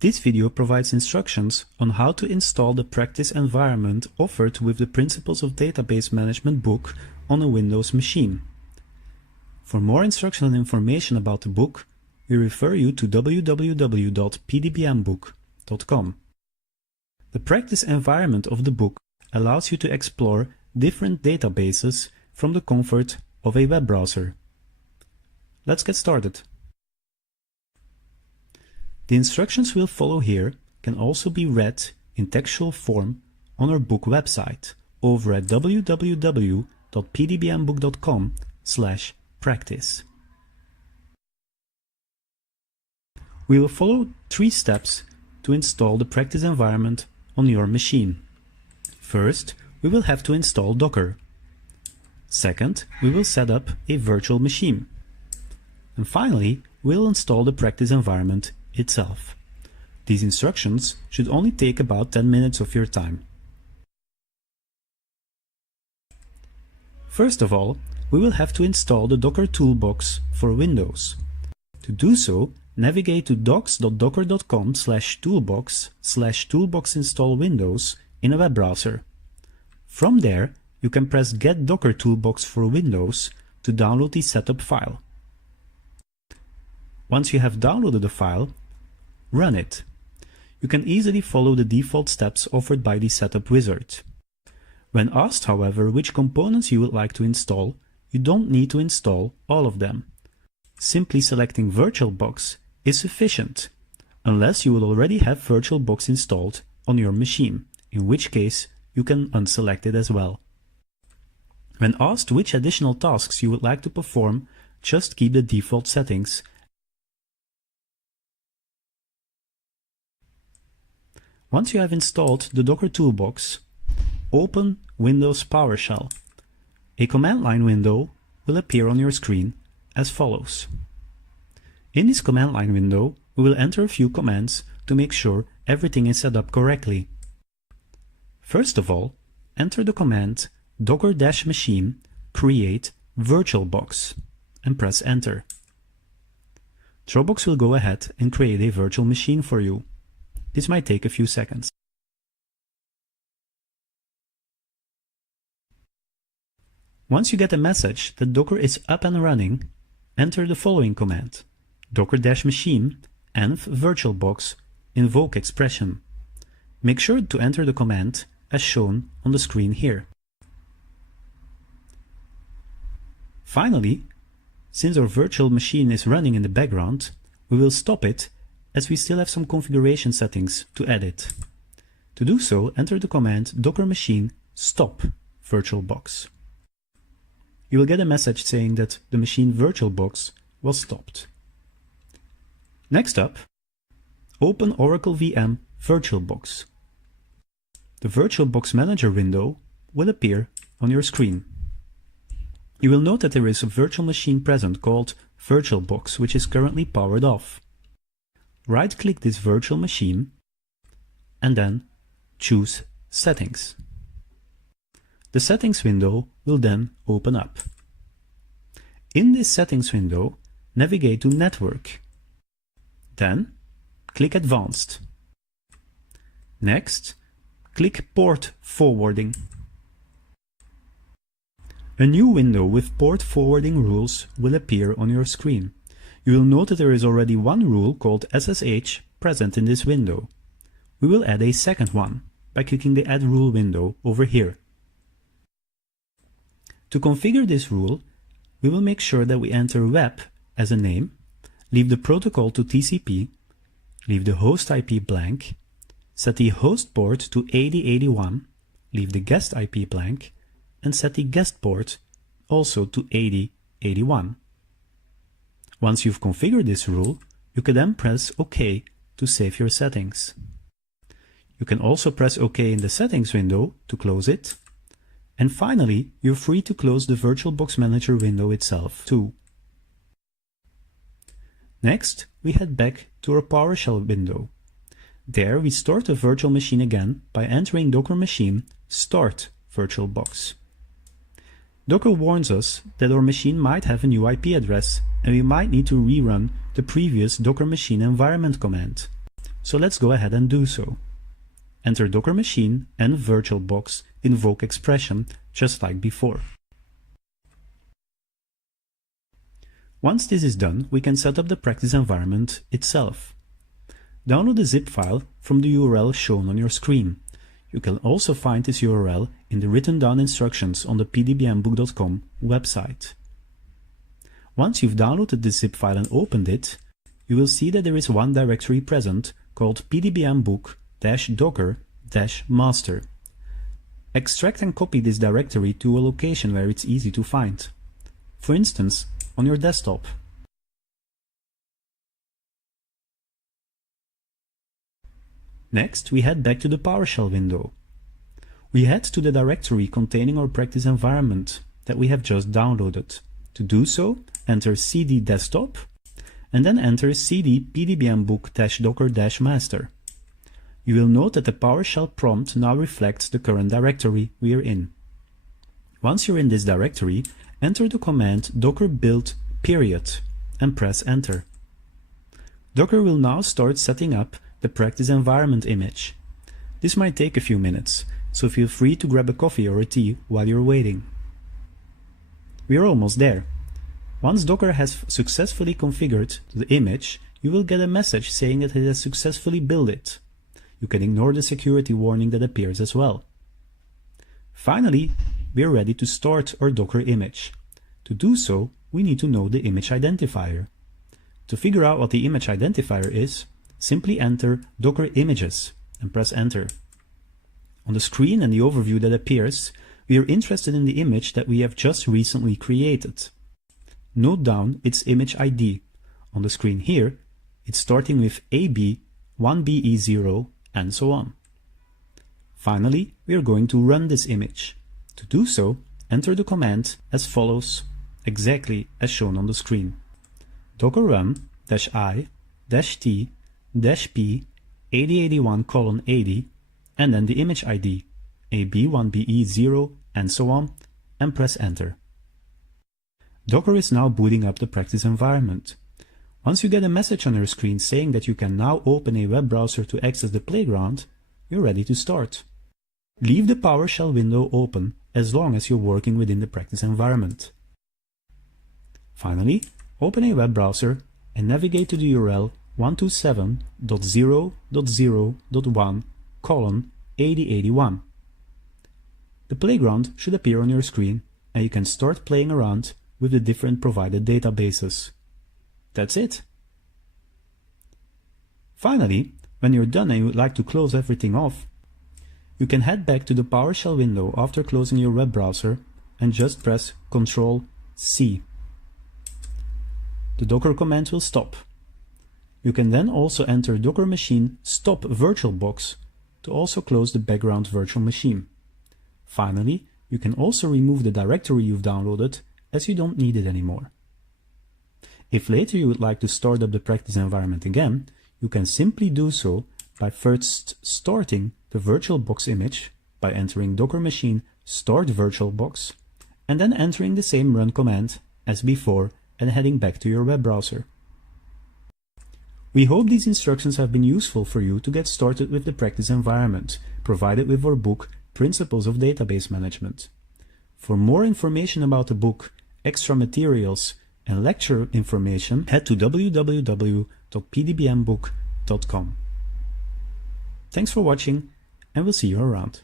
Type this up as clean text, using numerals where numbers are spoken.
This video provides instructions on how to install the practice environment offered with the Principles of Database Management book on a Windows machine. For more instructional information about the book, we refer you to www.pdbmbook.com. The practice environment of the book allows you to explore different databases from the comfort of a web browser. Let's get started. The instructions we'll follow here can also be read in textual form on our book website over at www.pdbmbook.com/practice. We will follow 3 steps to install the practice environment on your machine. First, we will have to install Docker. Second, we will set up a virtual machine. And finally, we'll install the practice environment itself. These instructions should only take about 10 minutes of your time. First of all, we will have to install the Docker Toolbox for Windows. To do so, navigate to docs.docker.com/toolbox/toolboxinstallwindows in a web browser. From there, you can press Get Docker Toolbox for Windows to download the setup file. Once you have downloaded the file, run it. You can easily follow the default steps offered by the setup wizard. When asked, however, which components you would like to install, you don't need to install all of them. Simply selecting VirtualBox is sufficient, unless you will already have VirtualBox installed on your machine, in which case you can unselect it as well. When asked which additional tasks you would like to perform, just keep the default settings. Once you have installed the Docker Toolbox, open Windows PowerShell. A command line window will appear on your screen as follows. In this command line window, we will enter a few commands to make sure everything is set up correctly. First of all, enter the command docker-machine create VirtualBox and press enter. Dropbox will go ahead and create a virtual machine for you. This might take a few seconds. Once you get a message that Docker is up and running, enter the following command: docker-machine env VirtualBox invoke expression. Make sure to enter the command as shown on the screen here. Finally, since our virtual machine is running in the background, we will stop it as we still have some configuration settings to edit. To do so, enter the command docker machine stop VirtualBox. You will get a message saying that the machine VirtualBox was stopped. Next up, open Oracle VM VirtualBox. The VirtualBox Manager window will appear on your screen. You will note that there is a virtual machine present called VirtualBox, which is currently powered off. Right-click this virtual machine and then choose Settings. The Settings window will then open up. In this Settings window, navigate to Network. Then, click Advanced. Next, click Port Forwarding. A new window with port forwarding rules will appear on your screen. You will note that there is already one rule called SSH present in this window. We will add a second one by clicking the Add Rule window over here. To configure this rule, we will make sure that we enter web as a name, leave the protocol to TCP, leave the host IP blank, set the host port to 8081, leave the guest IP blank, and set the guest port also to 8081. Once you've configured this rule, you can then press OK to save your settings. You can also press OK in the settings window to close it. And finally, you're free to close the VirtualBox Manager window itself too. Next, we head back to our PowerShell window. There we start the virtual machine again by entering docker machine start VirtualBox. Docker warns us that our machine might have a new IP address and we might need to rerun the previous docker machine environment command. so let's go ahead and do so. Enter Docker machine and VirtualBox invoke expression just like before. Once this is done, we can set up the practice environment itself. Download the zip file from the URL shown on your screen. You can also find this URL in the written down instructions on the pdbmbook.com website. Once you've downloaded the zip file and opened it, you will see that there is one directory present called pdbmbook-docker-master. Extract and copy this directory to a location where it's easy to find. For instance, on your desktop. Next, we head back to the PowerShell window. We head to the directory containing our practice environment that we have just downloaded. To do so, enter cd desktop and then enter cd pdbmbook-docker-master. You will note that the PowerShell prompt now reflects the current directory we are in. Once you're in this directory, enter the command docker build period and press enter. Docker will now start setting up the practice environment image. This might take a few minutes, so feel free to grab a coffee or a tea while you're waiting. We are almost there. Once Docker has successfully configured the image, you will get a message saying that it has successfully built it. You can ignore the security warning that appears as well. Finally, we are ready to start our Docker image. To do so, we need to know the image identifier. To figure out what the image identifier is, simply enter Docker images and press enter. On the screen and the overview that appears, we are interested in the image that we have just recently created. Note down its image ID. On the screen here, it's starting with AB, 1BE0, and so on. Finally, we are going to run this image. To do so, enter the command as follows, exactly as shown on the screen. Docker run -i -t -p 8081:80 and then the image ID AB1BE0 and so on, and press enter. Docker is now booting up the practice environment. Once you get a message on your screen saying that you can now open a web browser to access the playground, you're ready to start. Leave the PowerShell window open as long as you're working within the practice environment. Finally, open a web browser and navigate to the URL 127.0.0.1:8081. The playground should appear on your screen and you can start playing around with the different provided databases. That's it. Finally, when you're done and you would like to close everything off, you can head back to the PowerShell window after closing your web browser and just press Ctrl+C. The Docker command will stop. You can then also enter Docker machine stop VirtualBox to also close the background virtual machine. Finally, you can also remove the directory you've downloaded as you don't need it anymore. If later you would like to start up the practice environment again, you can simply do so by first starting the VirtualBox image by entering Docker machine start VirtualBox and then entering the same run command as before and heading back to your web browser. We hope these instructions have been useful for you to get started with the practice environment provided with our book Principles of Database Management. For more information about the book, extra materials, and lecture information, head to www.pdbmbook.com. Thanks for watching, and we'll see you around.